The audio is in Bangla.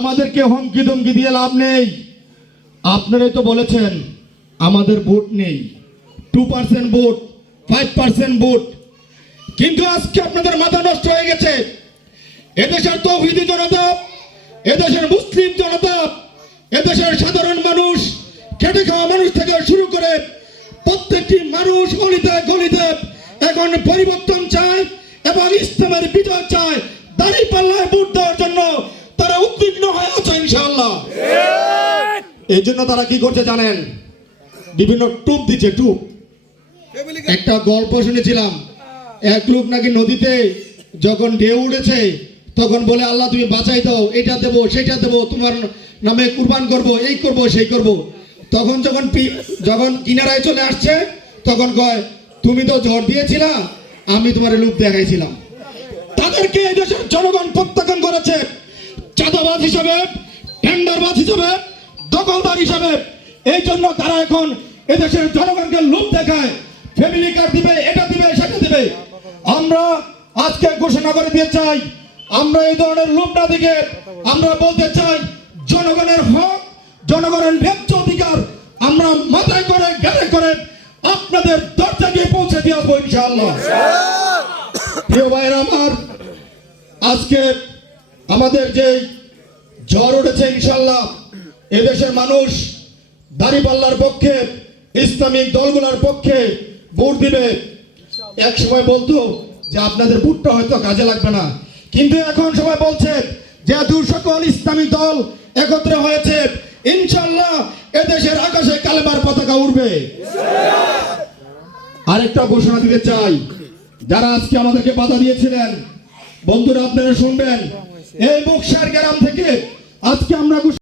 আমাদেরকে হুমকি ধমকি দিয়ে লাভ নেই। আপনারাই তো বলেছেন আমাদের ভোট নেই, 2% ভোট, 5% ভোট, কিন্তু আজকে আপনাদের মাথা নষ্ট হয়ে গেছে। এদেশের তৌহিদি জনতা, এদেশের মুসলিম জনতা, এদেশের সাধারণ মানুষ, খেটে খাওয়া মানুষ থেকে শুরু করে প্রত্যেকটি মানুষ গলিতে গলিতে এখন পরিবর্তন চায় এবং ইসলামের বিজয় চায়। দাঁড়িপাল্লায় ভোট দেওয়ার জন্য তারা উদ্বিগ্ন হয়ে আছে ইনশাআল্লাহ। এই জন্য তারা কি করছে জানেন? বিভিন্ন টুপ দিচ্ছে, টুপ। একটা গল্প শুনেছিলাম, এক লোক নাকি নদীতে যখন ঢেউ উঠেছে তখন বলে, আল্লাহ তুমি বাঁচাই দাও, এটা দেবো সেটা দেবো, তোমার নামে কুরবান করব, এই করব সেই করব। তখন যখন কিনারায় চলে আসছে তখন কয়, তুমি তো ঝড় দিয়েছিলা, আমি তোমার লোক দেখাইছিলাম। তাদেরকে এই দেশের জনগণ প্রত্যাখ্যান করেছে চাঁদাবাজ হিসাবে, টেন্ডারবাজ হিসাবে, দখলদার হিসাবে। এই জন্য তারা এখন এদেশের জনগণকে লোভ দেখায়, ফ্যামিলি কার্ড দিবে, এটা দিবে সেটা দিবে। আমরা আজকে ঘোষণা করে দিয়ে চাই, আমরা এই ধরনের লোভ না দিকে আমরা বলতে চাই, জনগণের হক, জনগণের ন্যায্য অধিকার আমরা মাথায় করে গাড়ে করে আপনাদের দরজা দিয়ে পৌঁছে দিয়ে আসবো ইনশাআল্লাহ। প্রিয় ভাইরা আমার, আজকে আমাদের যে ঝড় উঠেছে ইনশাআল্লাহ, এদেশের মানুষ দাঁড়িপাল্লার পক্ষে, ইসলামিক দলগুলোর পক্ষে ভোট দিবে। এক সময় বলতো যে আপনাদের ভোটটা হয়তো কাজে লাগবে না, কিন্তু এখন সবাই বলছে যেহেতু সকল ইসলামিক দল একত্রে হয়েছে, ইনশাআল্লাহ এদেশের আকাশে কালেমার পতাকা উড়বে। আরেকটা ঘোষণা দিতে চাই, যারা আজকে আমাদেরকে বাধা দিয়েছিলেন, বন্ধুরা আপনারা শুনবেন, এই বক্সার গ্রাম থেকে আজকে আমরা